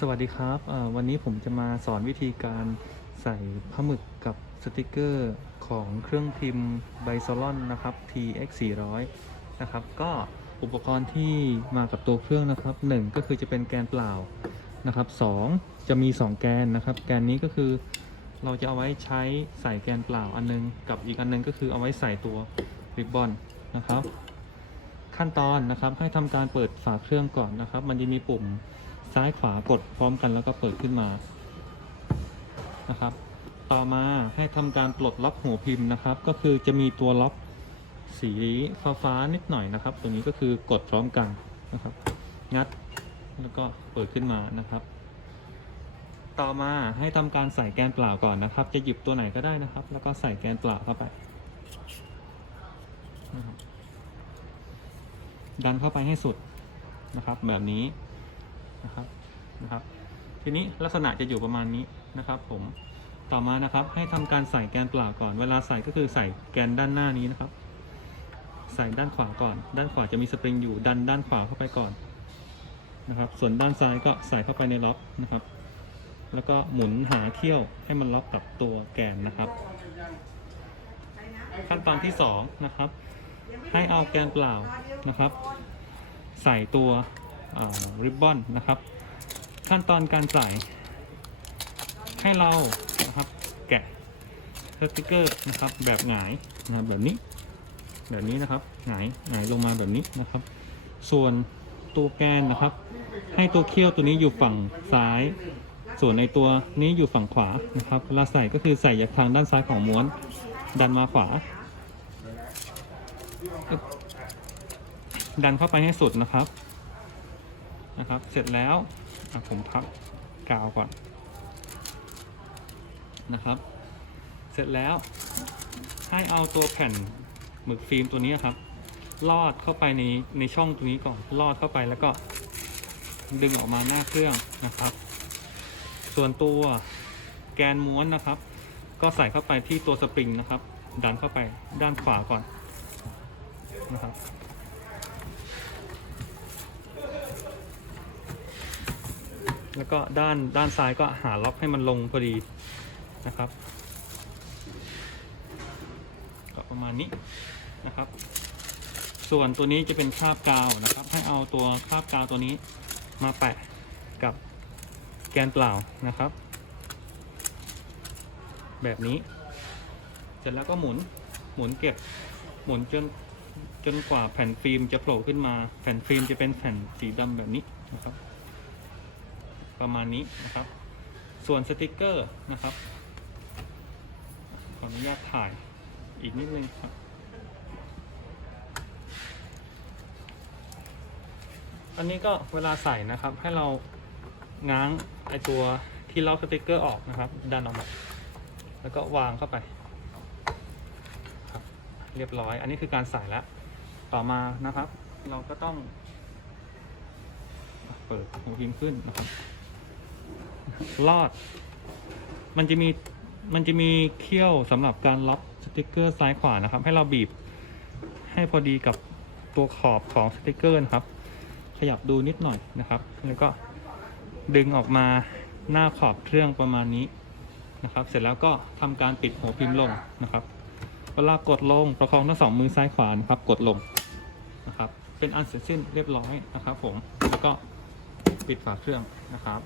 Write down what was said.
สวัสดีครับ วันนี้ผมจะมาสอนวิธีการใส่ผ้าหมึกกับสติกเกอร์ของเครื่องพิมพ์ไบโซลอนนะครับ TX 400นะครับ ก็อุปกรณ์ที่มากับตัวเครื่องนะครับ 1 ก็คือจะเป็นแกนเปล่านะครับ 2 จะมี 2 แกนนะครับ แกนนี้ก็คือเราจะเอาไว้ใช้ใส่แกนเปล่าอันนึง กับอีกอันนึงก็คือเอาไว้ใส่ตัวริบบอนนะครับ ขั้นตอนนะครับให้ทำการเปิดฝาเครื่องก่อนนะครับ มันจะมีปุ่ม ซ้ายขวากดพร้อมกันแล้วก็เปิดขึ้นมานะครับ ต่อมาให้ทำการปลดล็อกหัวพิมพ์นะครับ ก็คือจะมีตัวล็อกสีฟ้าฟ้าๆนิดหน่อยนะครับ ตัวนี้ก็คือกดพร้อมกันนะครับ งัดแล้วก็เปิดขึ้นมานะครับ ต่อมาให้ทำการใส่แกนเปล่าก่อนนะครับ จะหยิบตัวไหนก็ได้นะครับ แล้วก็ใส่แกนเปล่าเข้าไปดันเข้าไปให้สุดนะครับ แบบนี้ นะครับนะครับ ทีนี้ลักษณะจะอยู่ประมาณนี้นะครับ ผมต่อมานะครับให้ทำการใส่แกนเปล่าก่อน เวลาใส่ก็คือใส่แกนด้านหน้านี้นะครับ ใส่ด้านขวาก่อน ด้านขวาจะมีสปริงอยู่ดันด้านขวาเข้าไปก่อนนะครับ ส่วนด้านซ้ายก็ใส่เข้าไปในล็อกนะครับ แล้วก็หมุนหาเที่ยวให้มันล็อกกับตัวแกนนะครับ ขั้นตอนที่สองนะครับ ให้เอาแกนเปล่านะครับ ใส่ตัว ริบบอนนะครับ ขั้นตอนการใส่ให้เรานะครับแกะสติกเกอร์นะครับแบบหงายนะบแบบนี้แบบนี้นะครับหงายหงายลงมาแบบนี้นะครับ ส่วนตัวแกนนะครับ ให้ตัวเขี้ยวตัวนี้อยู่ฝั่งซ้าย ส่วนในตัวนี้อยู่ฝั่งขวานะครับเวลาใส่ก็คือใส่จากทางด้านซ้ายของม้วน ดันมาขวา ดันเข้าไปให้สุดนะครับ นะครับ เสร็จแล้วผมพับกาวก่อนนะครับ เสร็จแล้วให้เอาตัวแผ่นหมึกฟิล์มตัวนี้ครับลอดเข้าไปในในช่องตรงนี้ก่อนลอดเข้าไปแล้วก็ดึงออกมาหน้าเครื่องนะครับ ส่วนตัวแกนม้วนนะครับ ก็ใส่เข้าไปที่ตัวสปริงนะครับ ดันเข้าไปด้านขวาก่อนนะครับ แล้วก็ด้านด้านซ้ายก็หาล็อกให้มันลงพอดีนะครับ ก็ประมาณนี้นะครับ ส่วนตัวนี้จะเป็นคาบกาวนะครับ ให้เอาตัวคาบกาวตัวนี้มาแปะกับแกนเปล่านะครับ แบบนี้ เสร็จแล้วก็หมุนหมุนเก็บหมุนจนจนกว่าแผ่นฟิล์มจะโผล่ขึ้นมา แผ่นฟิล์มจะเป็นแผ่นสีดำแบบนี้นะครับ ประมาณนี้นะครับ ส่วนสติกเกอร์นะครับขออนุญาตถ่ายอีกนิดนึงครับอันนี้ก็เวลาใส่นะครับให้เราง้างไอตัวที่ล็อกสติกเกอร์ออกนะครับ ดันออกมาแล้วก็วางเข้าไปครับเรียบร้อย อันนี้คือการใส่แล้วต่อมานะครับ เราก็ต้อง เปิดหัวพิมพ์ขึ้นนะครับ ลอด มันจะมีมันจะมีเขี้ยวสำหรับการล็อกสติกเกอร์ซ้ายขวานะครับ ให้เราบีบให้พอดีกับตัวขอบของสติกเกอร์นะครับ ขยับดูนิดหน่อยนะครับ แล้วก็ดึงออกมาหน้าขอบเครื่องประมาณนี้นะครับ เสร็จแล้วก็ทำการปิดหัวพิมพ์ลงนะครับเวลากดลงประคองทั้งสองมือซ้ายขวานะครับ กดลงนะครับ เป็นอันเสร็จสิ้นเรียบร้อยนะครับ ผมแล้วก็ปิดฝาเครื่องนะครับ